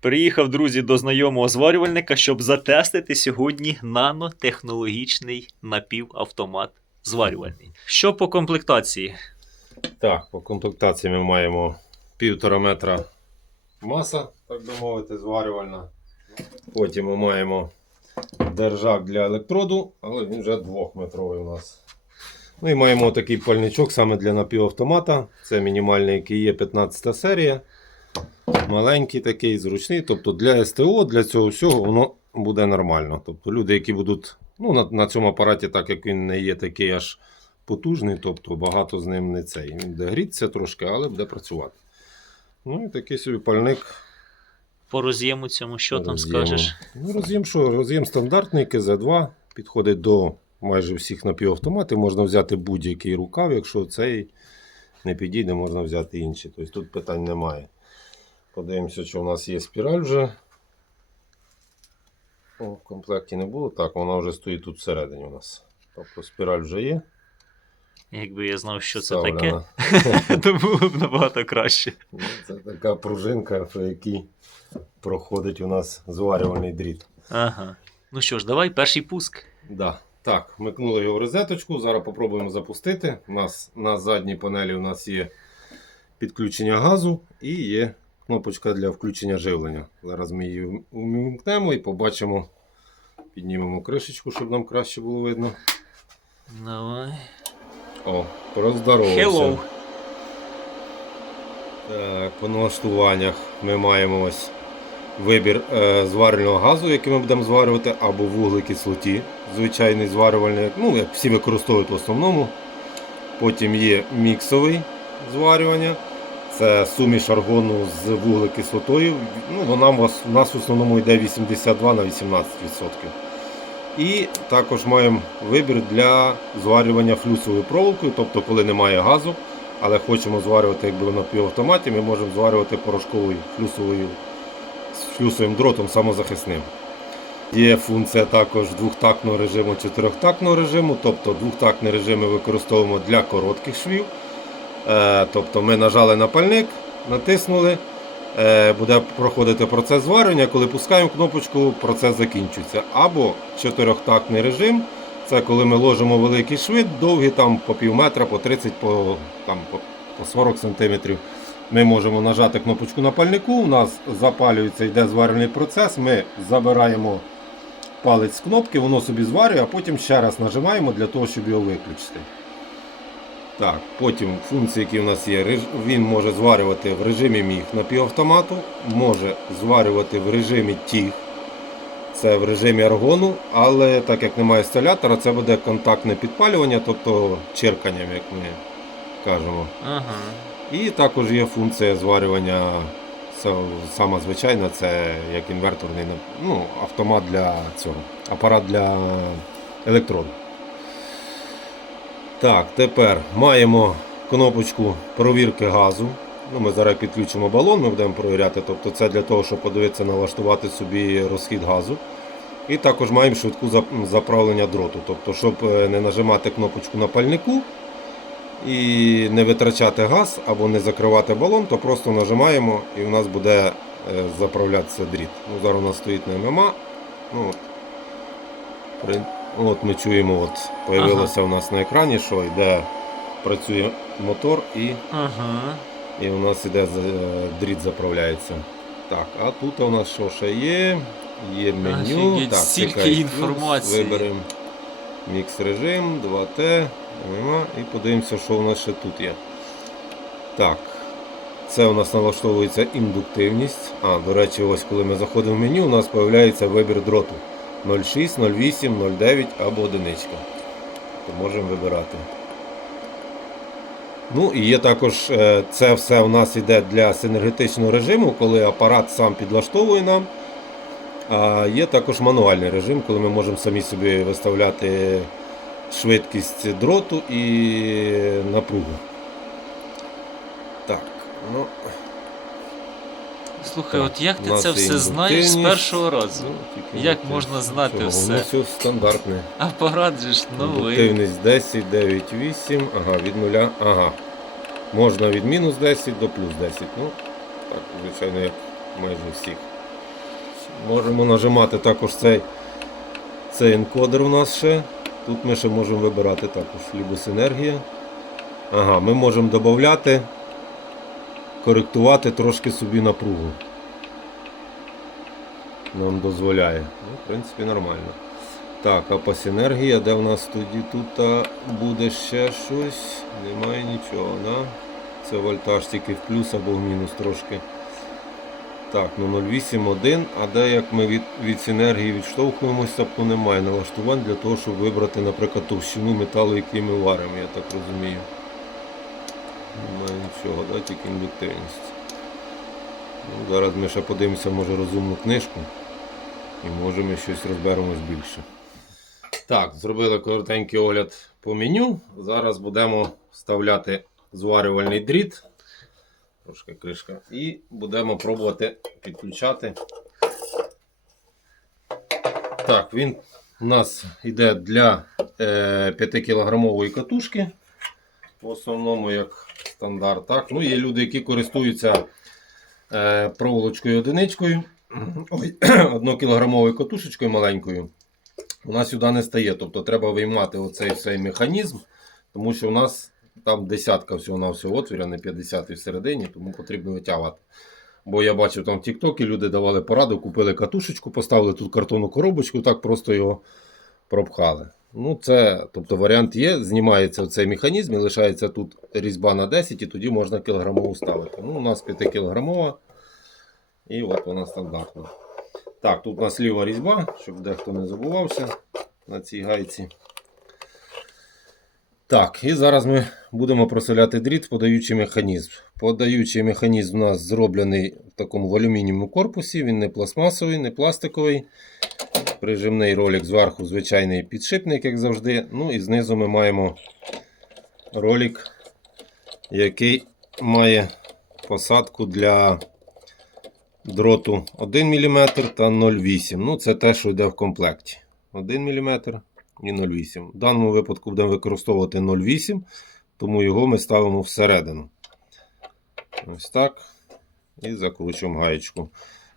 Приїхав, друзі, до знайомого зварювальника, щоб затестити сьогодні нанотехнологічний напівавтомат зварювальний. Що по комплектації? Так, по комплектації ми маємо півтора метра маса, так би мовити, зварювальна. Потім ми маємо держак для електроду, але він вже двохметровий у нас. Ну і маємо такий пальничок саме для напівавтомата. Це мінімальний, який є 15 серія. Маленький такий, зручний. Тобто для СТО, для цього всього воно буде нормально. Тобто люди, які будуть ну, на, на цьому апараті, так як він не є такий аж потужний, тобто багато з ним не цей. Він буде грітися трошки, але буде працювати. Ну і такий собі пальник. По роз'єму цьому, що там роз'єму. скажеш? Ну, роз'єм що? Роз'єм стандартний КЗ2, підходить до майже всіх напівавтоматів. Можна взяти будь-який рукав, якщо цей не підійде, можна взяти інший. Тобто тут питань немає. Подивимося, що у нас є спіраль вже. О, в комплекті не було. Так, вона вже стоїть тут всередині у нас. Тобто спіраль вже є. Якби я знав, що це таке, то було б набагато краще. Ну, Це така пружинка, по якій проходить у нас зварювальний дріт. Ага. Ну що ж, давай перший пуск. Да. Так, вмикнули його в розеточку. Зараз попробуємо запустити. У нас на задній панелі у нас є підключення газу і є кнопочка для включення живлення. Зараз ми її вмикнемо і побачимо. Піднімемо кришечку, щоб нам краще було видно. Давай. О, проздоровався. Hello. Так, по налаштуваннях ми маємо ось вибір е, зварювального газу, який ми будемо зварювати, або вуглекислоті, звичайний зварювальний, ну, як всі використовують в основному. Потім є міксовий зварювання. Це суміш аргону з вуглекислотою. Ну, вона у нас в основному йде 82 на 18%. І також маємо вибір для зварювання флюсовою проволокою, тобто коли немає газу, але хочемо зварювати якби на півавтоматі, ми можемо зварювати порошковою флюсовою з флюсовим дротом самозахисним. Є функція також двохтактного режиму, чотирьохтактного режиму, тобто двохтактний режим ми використовуємо для коротких швів. Е, Тобто ми нажали на пальник, натиснули, е, буде проходити процес зварювання, коли пускаємо кнопочку, процес закінчується. Або чотирьохтактний режим, це коли ми ложимо великий швид, довгі там по пів метра, по 30, по, там, по, по 40 см. Ми можемо нажати кнопочку на пальнику, у нас запалюється, йде зварювальний процес, ми забираємо палець з кнопки, воно собі зварює, а потім ще раз нажимаємо для того, щоб його виключити. Так, потім функції, які в нас є, він може зварювати в режимі міг напівавтомату, може зварювати в режимі тіг, це в режимі аргону, але так як немає інсталятора, це буде контактне підпалювання, тобто черканням, як ми кажемо. Ага. І також є функція зварювання, це сама звичайна, це як інверторний ну, автомат для цього, апарат для електроду. Так, тепер маємо кнопочку провірки газу. Ну, Ми зараз підключимо балон, ми будемо перевіряти. Тобто це для того, щоб подивитися, налаштувати собі розхід газу. І також маємо швидку заправлення дроту. Тобто, щоб е, не нажимати кнопочку на пальнику і не витрачати газ або не закривати балон, то просто нажимаємо і у нас буде е, заправлятися дріт. Ну, зараз у нас стоїть на ММА. Ну, от. От ми чуємо, от появилося у нас на екрані, що йде, працює мотор і, Ага. і у нас іде дріт заправляється. Так, а тут у нас що ще є? Є меню. Офігеть, так, стільки інформації. Виберемо мікс режим, 2T, нема, і подивимося, що у нас ще тут є. Так. Це у нас налаштовується індуктивність. А, до речі, ось коли ми заходимо в меню, у нас з'являється вибір дроту 06, 08, 09 або одиничка. То можемо вибирати. Ну і є також е, це все у нас йде для синергетичного режиму, коли апарат сам підлаштовує нам. А є також мануальний режим, коли ми можемо самі собі виставляти швидкість дроту і напругу. Так, ну. Слухай, Так, от як ти це все знаєш з першого разу? ну, Як можна знати Чого? все? Воно все стандартне. Апарат же ж новий. Індуктивність 10, 9, 8, ага, від нуля, ага. Можна від мінус 10 до плюс 10. Ну, так, звичайно, як майже всіх. Можемо нажимати також цей, цей енкодер у нас ще. Тут ми ще можемо вибирати також Libus енергія. Ага, ми можемо додати, коректувати трошки собі напругу. Нам дозволяє. Ну, в принципі, нормально. Так, а пасінергія, де в нас тоді тут буде ще щось? Немає нічого, да? Це вольтаж тільки в плюс або в мінус трошки. Так, ну 0,8,1, а де як ми від, від синергії відштовхуємося, то немає налаштувань для того, щоб вибрати, наприклад, товщину металу, який ми варимо, я так розумію. Немає нічого, да? тільки індуктивність. Ну, зараз ми ще подивимося, може, розумну книжку. І може ми щось розберемось більше. Так, зробили коротенький огляд по меню. Зараз будемо вставляти зварювальний дріт. Трошки кришка. І будемо пробувати підключати. Так, він у нас йде для е, 5-кілограмової катушки. В основному як стандарт. Так. Ну, є люди, які користуються е, проволочкою одиничкою. Ой, 1-кілограмовою катушечкою маленькою. Вона сюди не стає. Тобто треба виймати оцей цей механізм, тому що у нас там десятка всього на всього не 50 всередині, тому потрібно витягувати. Бо я бачив там в Тіктокі, люди давали пораду, купили катушечку, поставили тут картонну коробочку, так просто його пропхали. Ну, це, тобто варіант є, знімається цей механізм і лишається тут різьба на 10, і тоді можна кілограмову ставити. Ну, у нас 5 кілограмова. І от вона стандартна. Так, тут у нас ліва різьба, щоб дехто не забувався на цій гайці. Так, і зараз ми будемо проселяти дріт в подаючий механізм. Подаючий механізм у нас зроблений в такому в алюмінієвому корпусі, він не пластмасовий, не пластиковий. Прижимний ролик зверху, звичайний підшипник, як завжди. Ну і знизу ми маємо ролик, який має посадку для дроту 1 мм та 0,8 Ну, це те, що йде в комплекті. 1 мм і 0,8. В даному випадку будемо використовувати 0,8, тому його ми ставимо всередину. Ось так. І закручуємо гаєчку.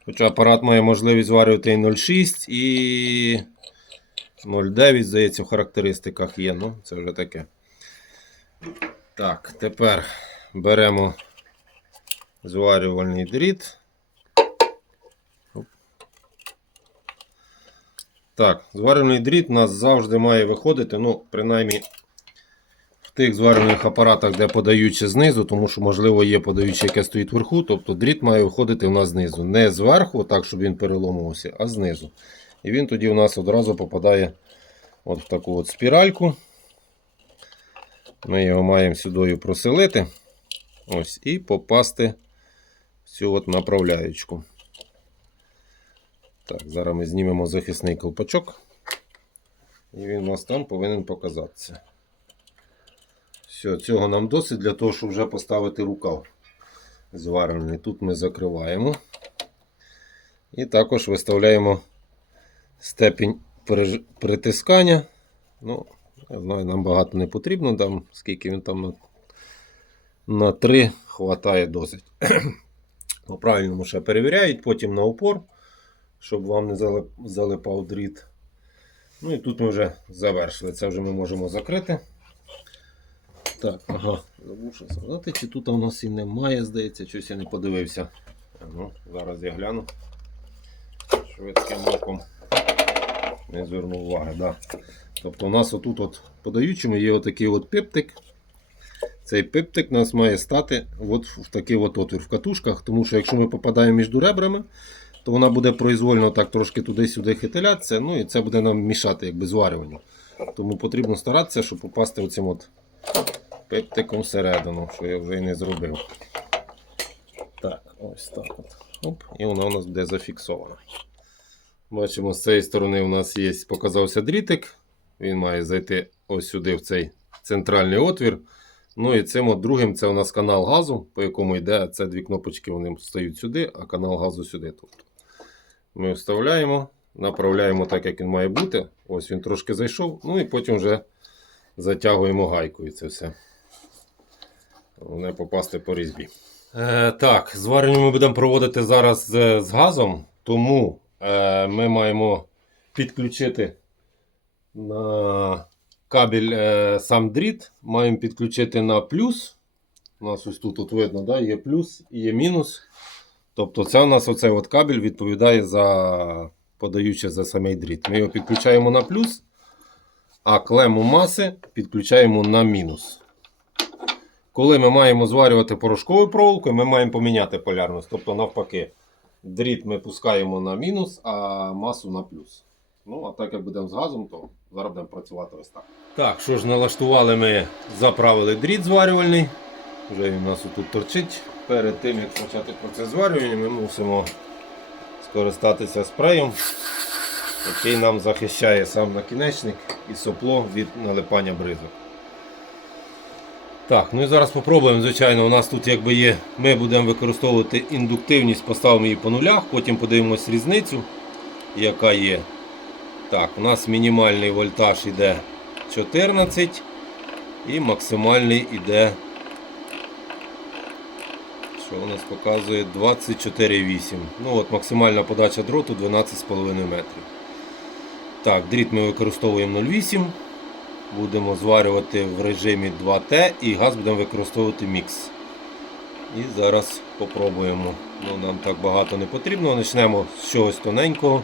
Хоча апарат має можливість зварювати і 0,6 і 0,9, здається, в характеристиках є. Ну, це вже таке. Так, тепер беремо зварювальний дріт. Так, зварювальний дріт у нас завжди має виходити, ну, принаймні в тих зварювальних апаратах, де подаючи знизу, тому що, можливо, є подаюче, яке стоїть вверху, тобто дріт має виходити у нас знизу. Не зверху, так, щоб він переломувався, а знизу. І він тоді у нас одразу попадає от в таку от спіральку. Ми його маємо сюди проселити. Ось, і попасти в цю от направляючку. Так, зараз ми знімемо захисний колпачок. І він у нас там повинен показатися. Все, цього нам досить для того, щоб вже поставити рукав зварювальний. Тут ми закриваємо. І також виставляємо степінь притискання. Ну, я знаю, нам багато не потрібно, там, скільки він там на, на 3 хватає досить. По правильному ще перевіряють, потім на упор, щоб вам не залип, залипав дріт. Ну і тут ми вже завершили. Це вже ми можемо закрити. Так, ага, забув сказати, чи тут у нас і немає, здається, щось я не подивився. Ну, зараз я гляну. Швидким оком. Не звернув уваги, да. Тобто у нас отут от подаючими є отакий от пиптик. Цей пиптик у нас має стати от в такий от отвір в катушках, тому що якщо ми попадаємо між ребрами, то вона буде произвольно так трошки туди-сюди хитилятися, ну і це буде нам мішати якби зварюванню. Тому потрібно старатися, щоб попасти оцим от пиптиком всередину, що я вже і не зробив. Так, ось так от. Оп, і вона у нас буде зафіксована. Бачимо, з цієї сторони у нас є, показався дрітик. Він має зайти ось сюди, в цей центральний отвір. Ну і цим от другим це у нас канал газу, по якому йде. Це дві кнопочки вони стають сюди, а канал газу сюди. Тобто Ми вставляємо, направляємо так, як він має бути. Ось він трошки зайшов. Ну і потім вже затягуємо гайкою це все. Головне попасти по різьбі. Е, так, зварення ми будемо проводити зараз з, з газом, тому е, ми маємо підключити на кабель е, сам дріт. Маємо підключити на плюс. У нас ось тут от видно, да, є плюс і є мінус. Тобто це у нас оцей от кабель відповідає за подаючи за самий дріт. Ми його підключаємо на плюс, а клему маси підключаємо на мінус. Коли ми маємо зварювати порошкову проволоку, ми маємо поміняти полярність. Тобто, навпаки, дріт ми пускаємо на мінус, а масу на плюс. Ну, а так як будемо з газом, то зараз будемо працювати ось так. Так, що ж, налаштували ми, заправили дріт зварювальний. Вже він у нас тут торчить. Перед тим, як почати процес зварювання, ми мусимо скористатися спреєм, який нам захищає сам накінечник і сопло від налипання бризок. Так, ну і зараз спробуємо. Звичайно, у нас тут якби є. Ми будемо використовувати індуктивність, поставимо її по нулях, потім подивимось різницю, яка є. Так, у нас мінімальний вольтаж йде 14 і максимальний йде. Що у нас показує 24,8. Ну от Максимальна подача дроту 12,5 метрів. Так, дріт ми використовуємо 0,8. Будемо зварювати в режимі 2Т і газ будемо використовувати мікс. І зараз попробуємо. Ну, Нам так багато не потрібно. Почнемо з чогось тоненького.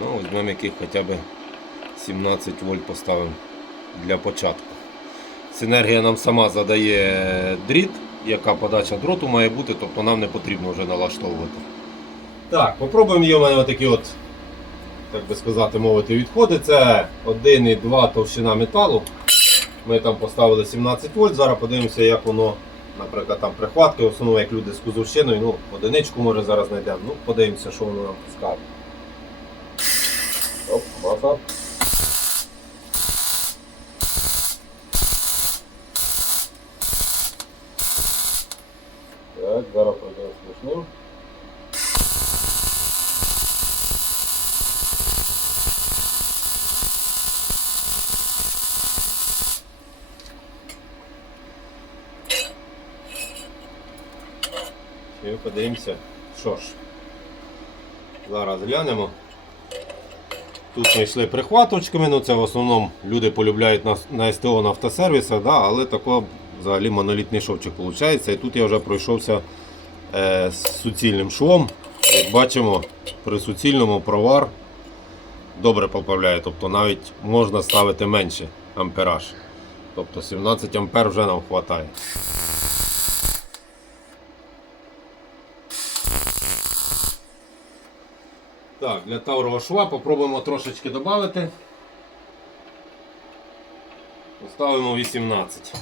Ну, Візьмемо яких хоча б 17 вольт поставимо для початку. Синергія нам сама задає дріт, яка подача дроту має бути, тобто нам не потрібно вже налаштовувати. Так, попробуємо є у мене отакі от так би сказати, мовити, відходи. Це 1,2 товщина металу. Ми там поставили 17 вольт. Зараз подивимося, як воно, наприклад, там прихватки, в як люди з кузовщиною, ну, одиничку може зараз знайдемо. Ну, подивимося, що воно нам пускає. Оп, маса. 80. Що ж, зараз глянемо. Тут ми йшли прихваточками, ну це в основному люди полюбляють на, на СТО на автосервісах, да, але тако взагалі монолітний шовчик виходить. І тут я вже пройшовся е, з суцільним швом. Як бачимо, при суцільному провар добре поправляє, тобто навіть можна ставити менше ампераж. Тобто 17 ампер вже нам вистачає. Так, для таврового шва попробуємо трошечки додати. Поставимо 18.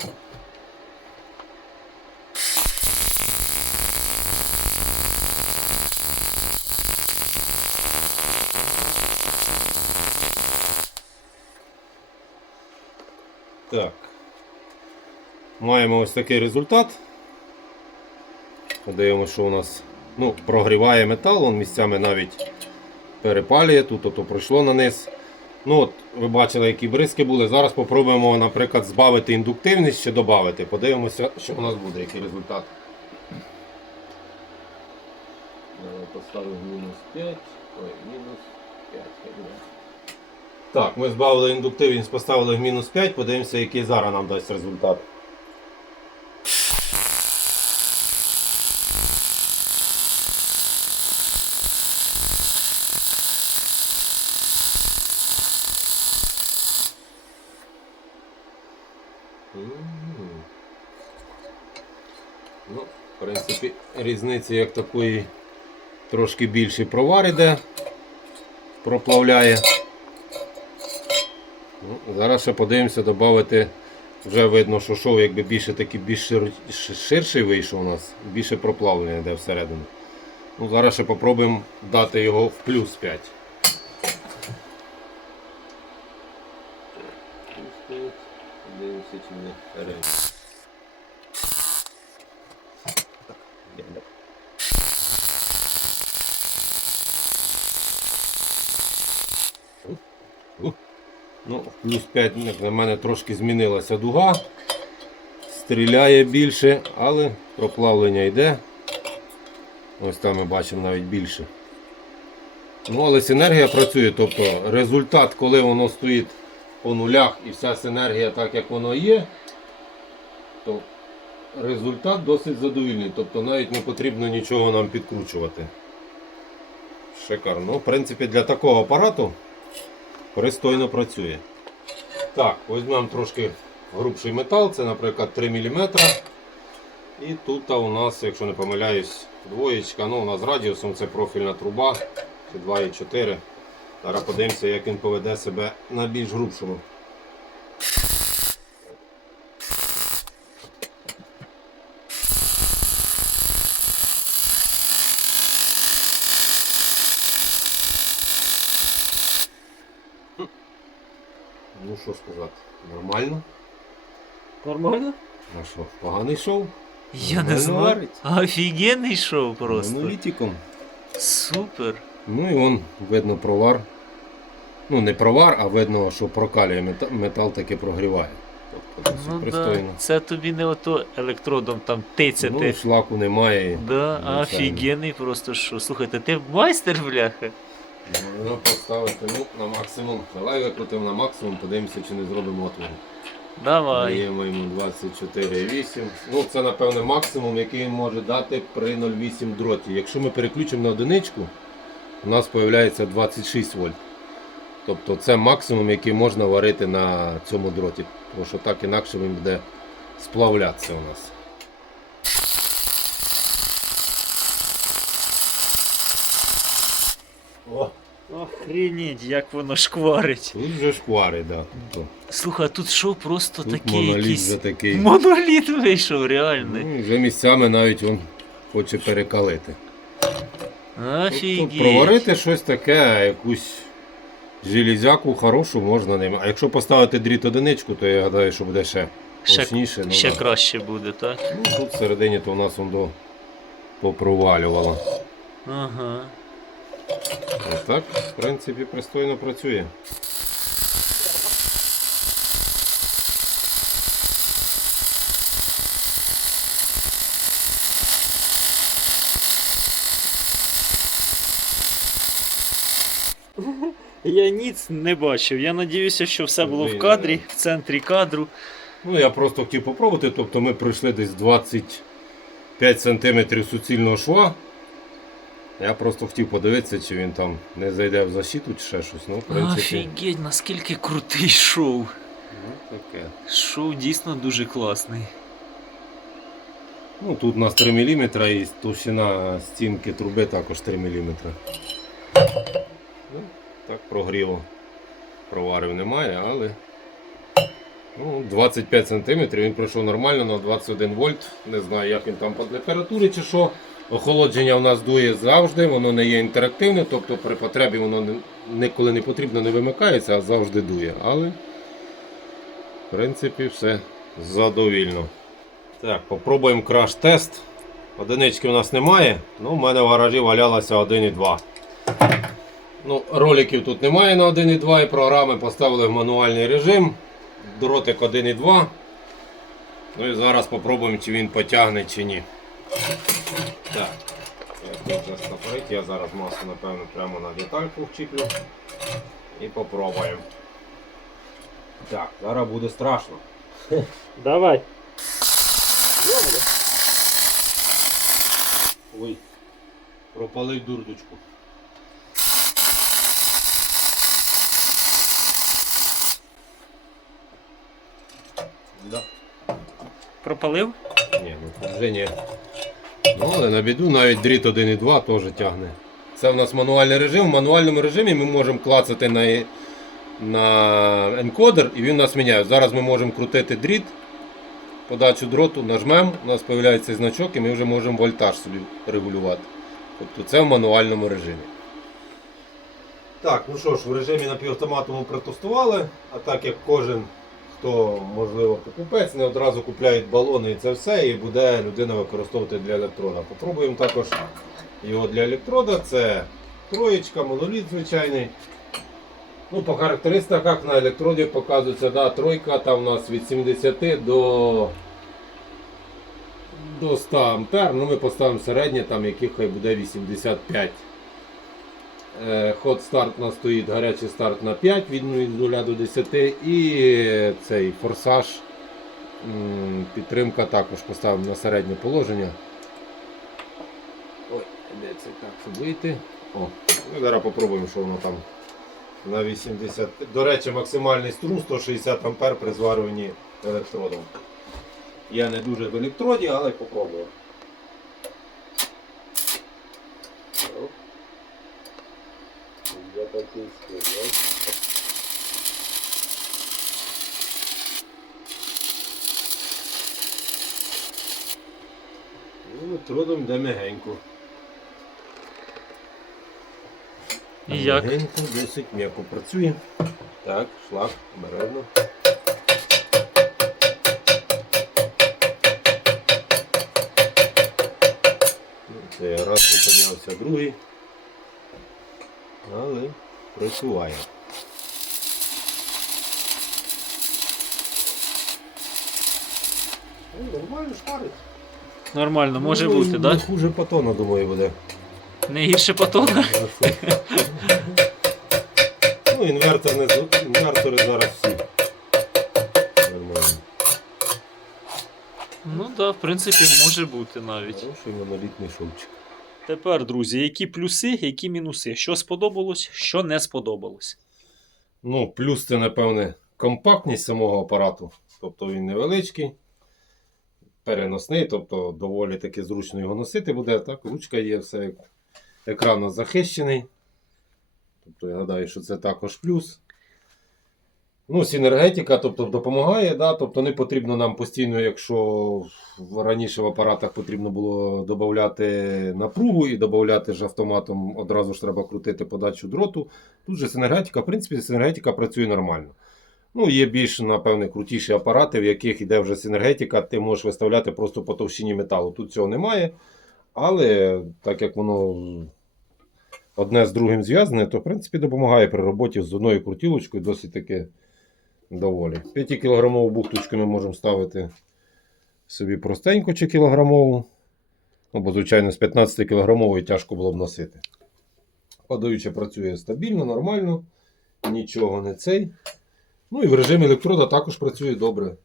Так. Маємо ось такий результат. Подивимося, що у нас ну, прогріває метал, он місцями навіть перепалює, тут ото пройшло на низ. Ну от, Ви бачили, які бризки були. Зараз спробуємо, наприклад, збавити індуктивність чи додати. Подивимося, що у нас буде, який результат. Давай Поставимо мінус 5. Ой, мінус 5. Так, ми збавили індуктивність, поставили в мінус 5, подивимося, який зараз нам дасть результат. Ну, в принципі, різниці як такої трошки більший провар іде, проплавляє. Ну, зараз ще подивимося, додати. Вже видно, що шов якби більше такий більш ширший вийшов у нас, більше проплавлення йде всередину. Ну, зараз ще попробуємо дати його в плюс 5. Дивимося, чи не перейде. Ну, плюс 5 як на мене трошки змінилася дуга. Стріляє більше, але проплавлення йде. Ось там ми бачимо навіть більше. Ну, але синергія працює. Тобто результат, коли воно стоїть по нулях і вся синергія так, як воно є, то результат досить задовільний. Тобто навіть не потрібно нічого нам підкручувати. Шикарно. Ну, в принципі, для такого апарату пристойно працює. Так, візьмемо трошки грубший метал, це, наприклад, 3 мм. І тут у нас, якщо не помиляюсь, двоєчка, ну у нас з радіусом це профільна труба, чи 2,4. Зараз подивимося, як він поведе себе на більш грубшому. Ну що сказати, нормально. Нормально? А що, поганий шоу? Я не знаю. Офігенний шоу просто. Монолітиком. Супер. Ну і вон видно провар. Ну не провар, а видно, що прокалює метал, метал таки прогріває. Тобто досить Ну, да. Це тобі не ото електродом там тицяти. Ну, шлаку немає. Да, звичайно. офігенний просто що. Слухайте, ти майстер, бляха. Можна поставити ну, на максимум. Давай викрутимо на максимум, подивимося, чи не зробимо отвір. Давай. Даємо йому 24,8. Ну, це напевне максимум, який він може дати при 0,8 дроті. Якщо ми переключимо на одиничку, у нас з'являється 26 вольт. Тобто це максимум, який можна варити на цьому дроті. Тому що так інакше він буде сплавлятися у нас. Охренеть, як воно шкварить. тут вже шквари, да. Тобто, Слухай, а тут шоу просто тут такий моноліт якийсь. вже такий. Моноліт вийшов, реальний. Ну, вже місцями навіть він хоче перекалити. Тобто Офігеть. проварити щось таке, якусь железяку хорошу можна ним. А якщо поставити дріт одиничку, то я гадаю, що буде ще Ще, мощніше. Ну, ще да. краще буде, так? ну, тут всередині то у нас воно попровалювало. Ага. А так, в принципі, пристойно працює. Я ніц не бачив. Я надіюся, що все було в кадрі, в центрі кадру. Ну, я просто хотів попробувати, тобто ми пройшли десь 25 см суцільного шва. Я просто хотів подивитися, чи він там не зайде в защиту чи ще щось. Ну, в принципі, Офігеть, наскільки крутий шоу. ну, таке. Шоу дійсно дуже класний. Ну, тут у нас 3 мм і товщина стінки труби також 3 мм. Ну, так прогріву проварив немає, але ну, 25 см він пройшов нормально на 21 вольт. Не знаю, як він там по температурі чи що. Охолодження у нас дує завжди, воно не є інтерактивне, тобто при потребі воно ніколи не потрібно не вимикається, а завжди дує. Але в принципі все задовільно. Так, попробуємо краш-тест. Одинички у нас немає, ну, в мене в гаражі валялося 1,2. Ну, роликів тут немає на 1,2 і програми поставили в мануальний режим. Дротик 1,2. Ну і зараз попробуємо, чи він потягне, чи ні. Так, як тут стопорить, я зараз масу, напевно, прямо на детальку вчіплю. І попробуємо. Так, зараз буде страшно. Давай. Ой, пропалив дурдочку. Да. Пропалив? Ні, ну вже ні. Але на біду навіть дріт 1,2 теж тягне. Це в нас мануальний режим. В мануальному режимі ми можемо клацати на, на енкодер і він нас міняє. Зараз ми можемо крутити дріт, подачу дроту, нажмемо, у нас з'являється значок і ми вже можемо вольтаж собі регулювати. Тобто це в мануальному режимі. Так, ну що ж, в режимі напівавтомату ми протестували, а так як кожен, хто можливо покупець, не одразу купляють балони і це все, і буде людина використовувати для електрода. Попробуємо також його для електрода. Це троєчка, моноліт звичайний. Ну, По характеристиках на електроді показується, да, тройка там у нас від 70 до до 100 ампер. Ну, ми поставимо середнє, там яких хай буде 85. Е, Ход старт у нас стоїть, гарячий старт на 5 від 0 до 10 і цей форсаж. Підтримка також поставимо на середнє положення. Ой, де це так, вийти. О, ну, зараз попробуємо, що воно там на 80. До речі, максимальний струм 160 А при зварюванні електродом. Я не дуже в електроді, але попробую. Оп. Сказав. Ну, електродом йде мягенько. І як? Мягенько, досить м'яко працює. Так, шлак, обережно. Ну, Це раз зупинявся, другий. Але працює. Ну, Нормально шпарить. Нормально, може Ну, бути, не так? Хуже патона, думаю, буде. Не гірше патона. Ну, інвертор не з- інвертори зараз всі. Нормально. Ну так, да, в принципі, може бути навіть. Хороший монолітний шовчик. Тепер, друзі, які плюси, які мінуси? Що сподобалось, що не сподобалось. Ну, плюс це, напевне, компактність самого апарату. Тобто він невеличкий, переносний, тобто доволі таки зручно його носити буде. Так, ручка є, все як екран захищений. Тобто я гадаю, що це також плюс. Ну, синергетика, тобто допомагає, да? тобто не потрібно нам постійно, якщо раніше в апаратах потрібно було додати напругу і додати ж автоматом одразу ж треба крутити подачу дроту. Тут же синергетика, в принципі, синергетика працює нормально. Ну, є більш, напевне, крутіші апарати, в яких йде вже синергетика, ти можеш виставляти просто по товщині металу. Тут цього немає. Але так як воно одне з другим зв'язане, то в принципі допомагає при роботі з одною крутілочкою досить таки доволі. 5-кілограмову бухточку ми можемо ставити собі простенько чи кілограмову. Ну, бо, звичайно, з 15 кілограмової тяжко було б носити. Подаюча працює стабільно, нормально, нічого не цей. Ну і в режимі електрода також працює добре.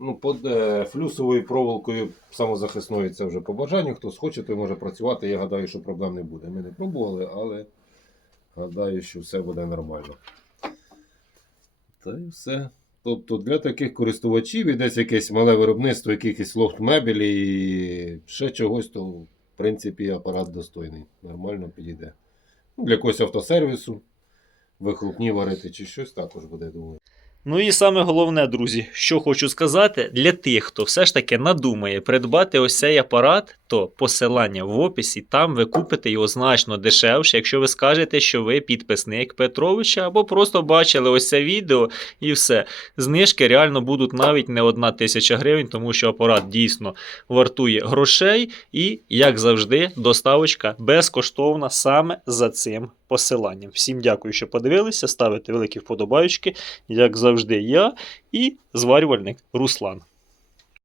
Ну, Под е, флюсовою проволокою самозахисною це вже по бажанню. Хто схоче, той може працювати. Я гадаю, що проблем не буде. Ми не пробували, але гадаю, що все буде нормально. Та й все. Тобто для таких користувачів ідеться якесь мале виробництво, якихось лофт мебелі і ще чогось, то в принципі апарат достойний. Нормально підійде. Ну, для якогось автосервісу, вихлопні варити чи щось також буде, думаю. Ну і саме головне, друзі, що хочу сказати, для тих, хто все ж таки надумає придбати ось цей апарат, то посилання в описі, там ви купите його значно дешевше, якщо ви скажете, що ви підписник Петровича, або просто бачили ось це відео і все. Знижки реально будуть навіть не одна тисяча гривень, тому що апарат дійсно вартує грошей, і, як завжди, доставочка безкоштовна саме за цим посиланням. Всім дякую, що подивилися. Ставите великі вподобайки, як завжди, я і зварювальник Руслан.